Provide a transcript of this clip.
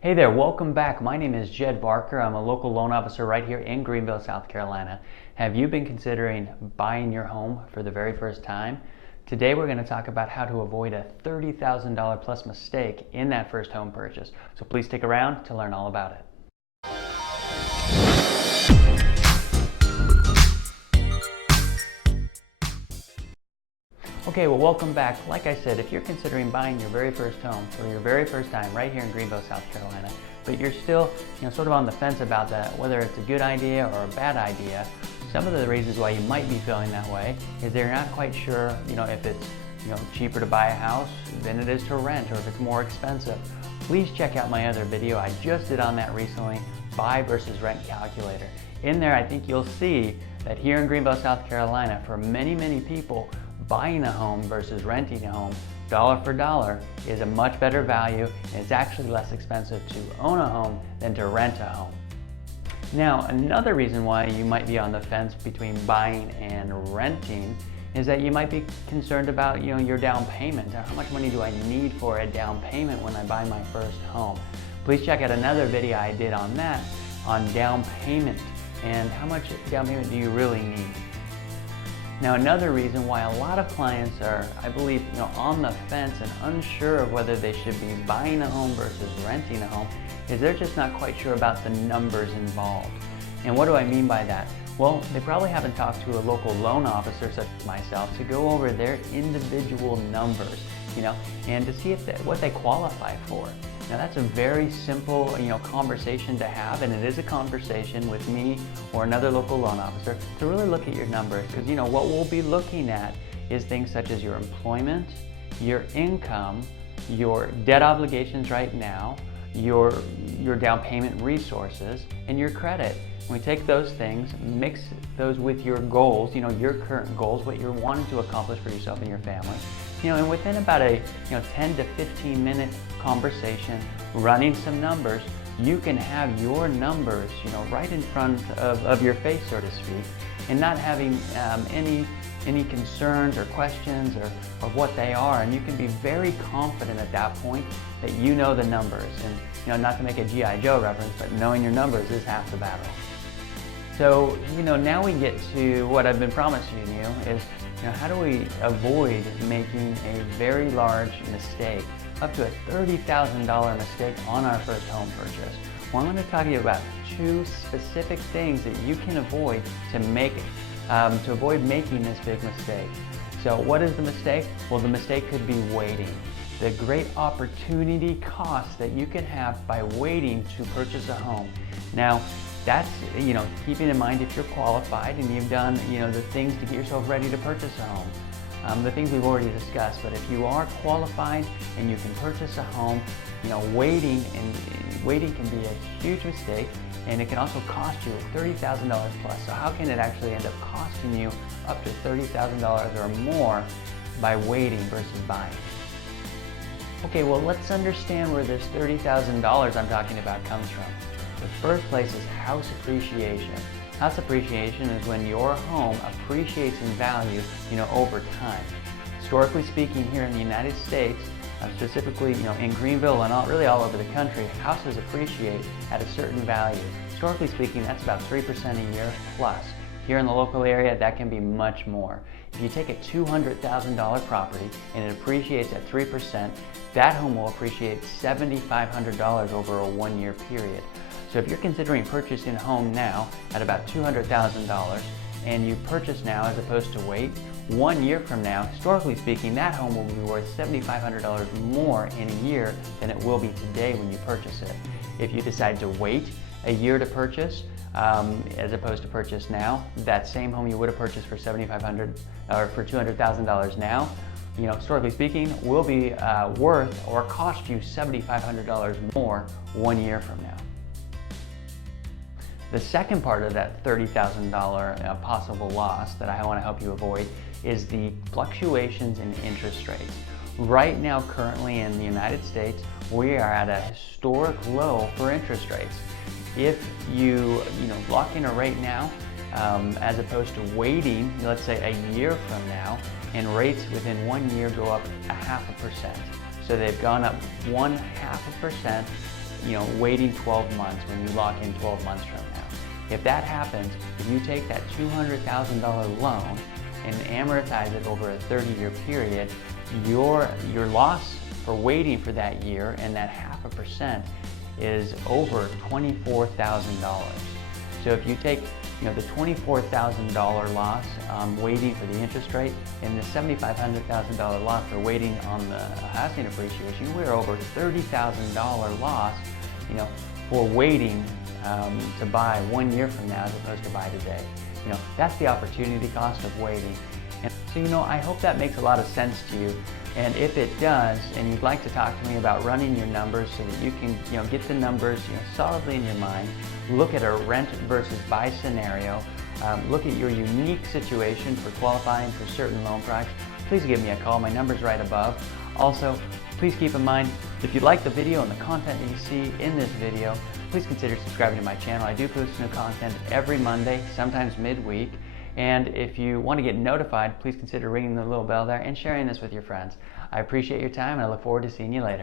Hey there, welcome back. My name is Jed Barker. I'm a local loan officer right here in Greenville, South Carolina. Have you been considering buying your home for the very first time? Today we're going to talk about how to avoid a $30,000 plus mistake in that first home purchase. So please stick around to learn all about it. Okay, well, welcome back. Like I said, if you're considering buying your very first home for your very first time right here in Greenville, South Carolina, but you're still, sort of on the fence about that, whether it's a good idea or a bad idea, some of the reasons why you might be feeling that way is they're not quite sure, if it's, cheaper to buy a house than it is to rent, or if it's more expensive. Please check out my other video. I just did on that recently, buy versus rent calculator. In there, I think you'll see that here in Greenville, South Carolina, for many, many people, buying a home versus renting a home, dollar for dollar, is a much better value, and it's actually less expensive to own a home than to rent a home. Now, another reason why you might be on the fence between buying and renting is that you might be concerned about, your down payment. How much money do I need for a down payment when I buy my first home? Please check out another video I did on that, on down payment, and how much down payment do you really need? Now, another reason why a lot of clients are, I believe, on the fence and unsure of whether they should be buying a home versus renting a home is they're just not quite sure about the numbers involved. And what do I mean by that? Well, they probably haven't talked to a local loan officer such as myself to go over their individual numbers, and to see what they qualify for. Now, that's a very simple, conversation to have, and it is a conversation with me or another local loan officer to really look at your numbers, because what we'll be looking at is things such as your employment, your income, your debt obligations right now, your down payment resources, and your credit. When we take those things, mix those with your goals, your current goals, what you're wanting to accomplish for yourself and your family, and within about a 10 to 15 minute conversation, running some numbers, you can have your numbers, right in front of your face, so to speak, and not having any concerns or questions or what they are. And you can be very confident at that point that you know the numbers. And not to make a G.I. Joe reference, but knowing your numbers is half the battle. So, now we get to what I've been promising you is, how do we avoid making a very large mistake, up to a $30,000 mistake on our first home purchase? Well, I'm going to talk to you about two specific things that you can avoid to avoid making this big mistake. So what is the mistake? Well, the mistake could be waiting. The great opportunity cost that you could have by waiting to purchase a home. Now, that's, keeping in mind if you're qualified and you've done, the things to get yourself ready to purchase a home. The things we've already discussed, but if you are qualified and you can purchase a home, waiting can be a huge mistake, and it can also cost you $30,000 plus. So how can it actually end up costing you up to $30,000 or more by waiting versus buying? Okay, well, let's understand where this $30,000 I'm talking about comes from. The first place is house appreciation. House appreciation is when your home appreciates in value, over time. Historically speaking, here in the United States, specifically, in Greenville and really all over the country, houses appreciate at a certain value. Historically speaking, that's about 3% a year plus. Here in the local area, that can be much more. If you take a $200,000 property and it appreciates at 3%, that home will appreciate $7,500 over a 1-year period. So if you're considering purchasing a home now at about $200,000 and you purchase now as opposed to wait, 1 year from now, historically speaking, that home will be worth $7,500 more in a year than it will be today when you purchase it. If you decide to wait a year to purchase, as opposed to purchase now, that same home you would have purchased for $7,500 or for $200,000 now, historically speaking, will be worth or cost you $7,500 more 1 year from now. The second part of that $30,000 possible loss that I want to help you avoid is the fluctuations in interest rates. Right now, currently in the United States, we are at a historic low for interest rates. If you lock in a rate now, as opposed to waiting, let's say a year from now, and rates within 1 year go up 0.5%. So they've gone up 0.5% waiting 12 months when you lock in 12 months from now. If that happens, if you take that $200,000 loan and amortize it over a 30-year period, your loss for waiting for that year and that 0.5% is over $24,000. So if you take the $24,000 loss waiting for the interest rate and the $7,500,000 loss for waiting on the housing appreciation, we're over $30,000 loss for waiting to buy 1 year from now as opposed to buy today. That's the opportunity cost of waiting. And so I hope that makes a lot of sense to you. And if it does, and you'd like to talk to me about running your numbers so that you can get the numbers solidly in your mind, look at a rent versus buy scenario, look at your unique situation for qualifying for certain loan products, please give me a call. My number's right above. Also, please keep in mind, if you like the video and the content that you see in this video, please consider subscribing to my channel. I do post new content every Monday, sometimes midweek. And if you want to get notified, please consider ringing the little bell there and sharing this with your friends. I appreciate your time and I look forward to seeing you later.